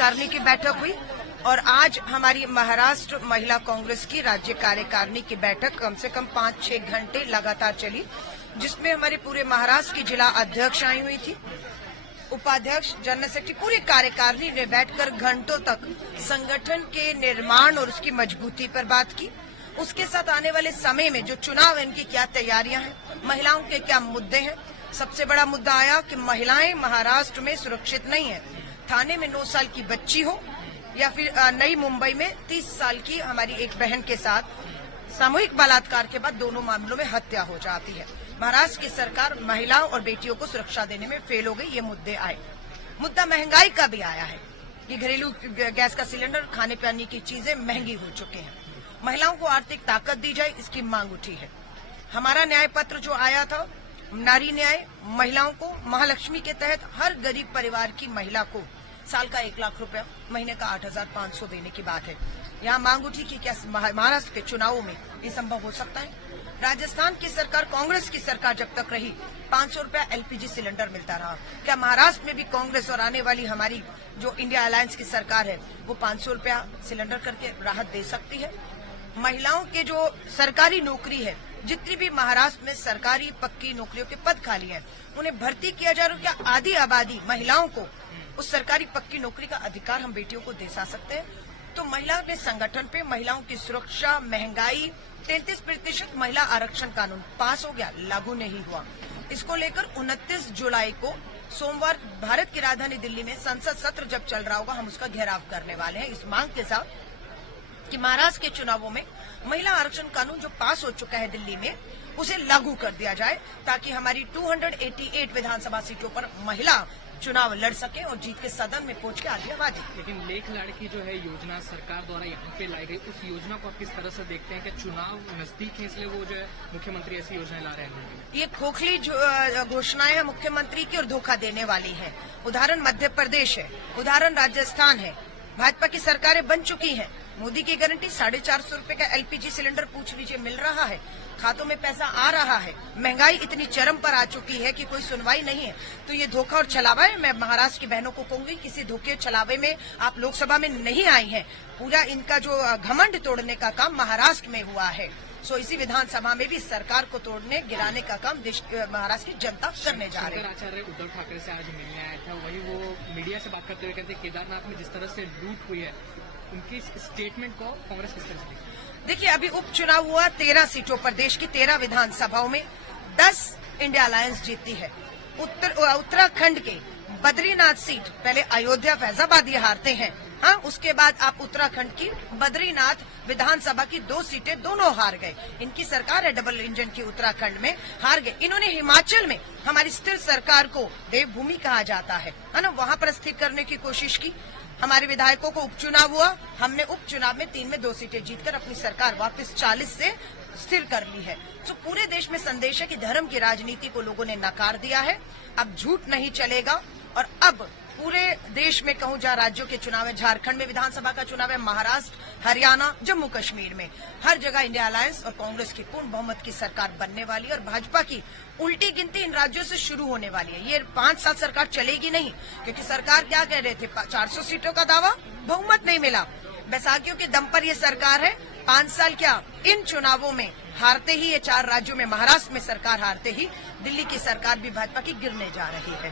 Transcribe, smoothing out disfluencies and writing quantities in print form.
कार्यकारिणी की बैठक हुई और आज हमारी महाराष्ट्र महिला कांग्रेस की राज्य कार्यकारिणी की बैठक कम से कम 5-6 घंटे लगातार चली, जिसमें हमारे पूरे महाराष्ट्र की जिला अध्यक्ष आई हुई थी, उपाध्यक्ष, जनरल सेक्रेटरी, पूरी कार्यकारिणी ने बैठकर घंटों तक संगठन के निर्माण और उसकी मजबूती पर बात की। उसके साथ आने वाले समय में जो चुनाव है, इनकी क्या तैयारियां हैं, महिलाओं के क्या मुद्दे हैं। सबसे बड़ा मुद्दा आया कि महिलाएं महाराष्ट्र में सुरक्षित नहीं है। थाने में 9 साल की बच्ची हो या फिर नई मुंबई में 30 साल की हमारी एक बहन के साथ सामूहिक बलात्कार के बाद दोनों मामलों में हत्या हो जाती है। महाराष्ट्र की सरकार महिलाओं और बेटियों को सुरक्षा देने में फेल हो गई। ये मुद्दे आए। मुद्दा महंगाई का भी आया है कि घरेलू गैस का सिलेंडर, खाने पीने की चीजें महंगी हो चुके हैं। महिलाओं को आर्थिक ताकत दी जाए, इसकी मांग उठी है। हमारा न्याय पत्र जो आया था, नारी न्याय, महिलाओं को महालक्ष्मी के तहत हर गरीब परिवार की महिला को साल का 1 लाख रुपया, महीने का 8,500 देने की बात है। यहाँ मांग उठी कि क्या महाराष्ट्र के चुनावों में ये संभव हो सकता है। राजस्थान की सरकार, कांग्रेस की सरकार जब तक रही, 500 रुपया एलपीजी सिलेंडर मिलता रहा। क्या महाराष्ट्र में भी कांग्रेस और आने वाली हमारी जो इंडिया अलायंस की सरकार है, वो 500 रुपया सिलेंडर करके राहत दे सकती है। महिलाओं के जो सरकारी नौकरी है, जितनी भी महाराष्ट्र में सरकारी पक्की नौकरियों के पद खाली हैं, उन्हें भर्ती किया जा रहा है। क्या आधी आबादी महिलाओं को उस सरकारी पक्की नौकरी का अधिकार हम बेटियों को दे सकते हैं। तो महिलाओं ने संगठन पे महिलाओं की सुरक्षा, महंगाई, 33% महिला आरक्षण कानून पास हो गया, लागू नहीं हुआ। इसको लेकर 29 जुलाई को सोमवार भारत की राजधानी दिल्ली में संसद सत्र जब चल रहा होगा, हम उसका घेराव करने वाले हैं इस मांग के साथ कि महाराष्ट्र के चुनावों में महिला आरक्षण कानून जो पास हो चुका है दिल्ली में, उसे लागू कर दिया जाए, ताकि हमारी 288 विधानसभा सीटों पर महिला चुनाव लड़ सके और जीत के सदन में पहुंच के आगे आवाज दे। लेकिन लेख लाड़की जो है योजना सरकार द्वारा यहाँ पे लाई गई, उस योजना को आप किस तरह से देखते हैं कि चुनाव नजदीक है इसलिए वो जो है मुख्यमंत्री ऐसी योजनाएं ला रहे हैं? ये खोखली घोषणाएं हैं मुख्यमंत्री की और धोखा देने वाली है। उदाहरण मध्य प्रदेश है, उदाहरण राजस्थान है। भाजपा की सरकारें बन चुकी हैं। मोदी की गारंटी 450 रुपए का एलपीजी सिलेंडर पूछ लीजिए, मिल रहा है, खातों में पैसा आ रहा है। महंगाई इतनी चरम पर आ चुकी है कि कोई सुनवाई नहीं है। तो ये धोखा और छलावा है। मैं महाराष्ट्र की बहनों को कहूंगी, किसी धोखे छलावे में आप लोकसभा में नहीं आई हैं। पूरा इनका जो घमंड तोड़ने का काम महाराष्ट्र में हुआ है, सो इसी विधानसभा में भी सरकार को तोड़ने, गिराने का काम महाराष्ट्र की जनता करने जा रही है। आचार्य उद्धव ठाकरे से आज मिलने आया था, वही वो मीडिया से बात करते हुए कहते केदारनाथ में जिस तरह से लूट हुई है, उनकी स्टेटमेंट को कांग्रेस किस तरह से? देखिए, अभी उपचुनाव हुआ 13 सीटों पर, देश की 13 विधानसभाओं में 10 इंडिया अलायंस जीती है। उत्तराखंड के बद्रीनाथ सीट, पहले अयोध्या, फैजाबाद ये हारते हैं। हाँ, उसके बाद आप उत्तराखंड की बद्रीनाथ विधानसभा की 2 सीटें दोनों हार गए। इनकी सरकार है डबल इंजन की, उत्तराखंड में हार गए। इन्होंने हिमाचल में हमारी स्थिर सरकार को देवभूमि कहा जाता है ना, वहां पर स्थिर करने की कोशिश की। हमारे विधायकों को उपचुनाव हुआ, हमने उपचुनाव में 3 में 2 सीटें जीतकर अपनी सरकार वापस 40 से स्थिर कर ली है। तो पूरे देश में संदेश है कि धर्म की राजनीति को लोगों ने नकार दिया है। अब झूठ नहीं चलेगा। और अब पूरे देश में कहूं, जहां राज्यों के चुनाव है, झारखंड में विधानसभा का चुनाव है, महाराष्ट्र, हरियाणा, जम्मू कश्मीर में, हर जगह इंडिया अलायंस और कांग्रेस की पूर्ण बहुमत की सरकार बनने वाली है। और भाजपा की उल्टी गिनती इन राज्यों से शुरू होने वाली है। ये 5 साल सरकार चलेगी नहीं, क्योंकि सरकार क्या कह रहे थे, 400 सीटों का दावा, बहुमत नहीं मिला। बैसाखियों के दम पर ये सरकार है। 5 साल क्या, इन चुनावों में हारते ही, ये 4 राज्यों में, महाराष्ट्र में सरकार हारते ही दिल्ली की सरकार भी भाजपा की गिरने जा रही है।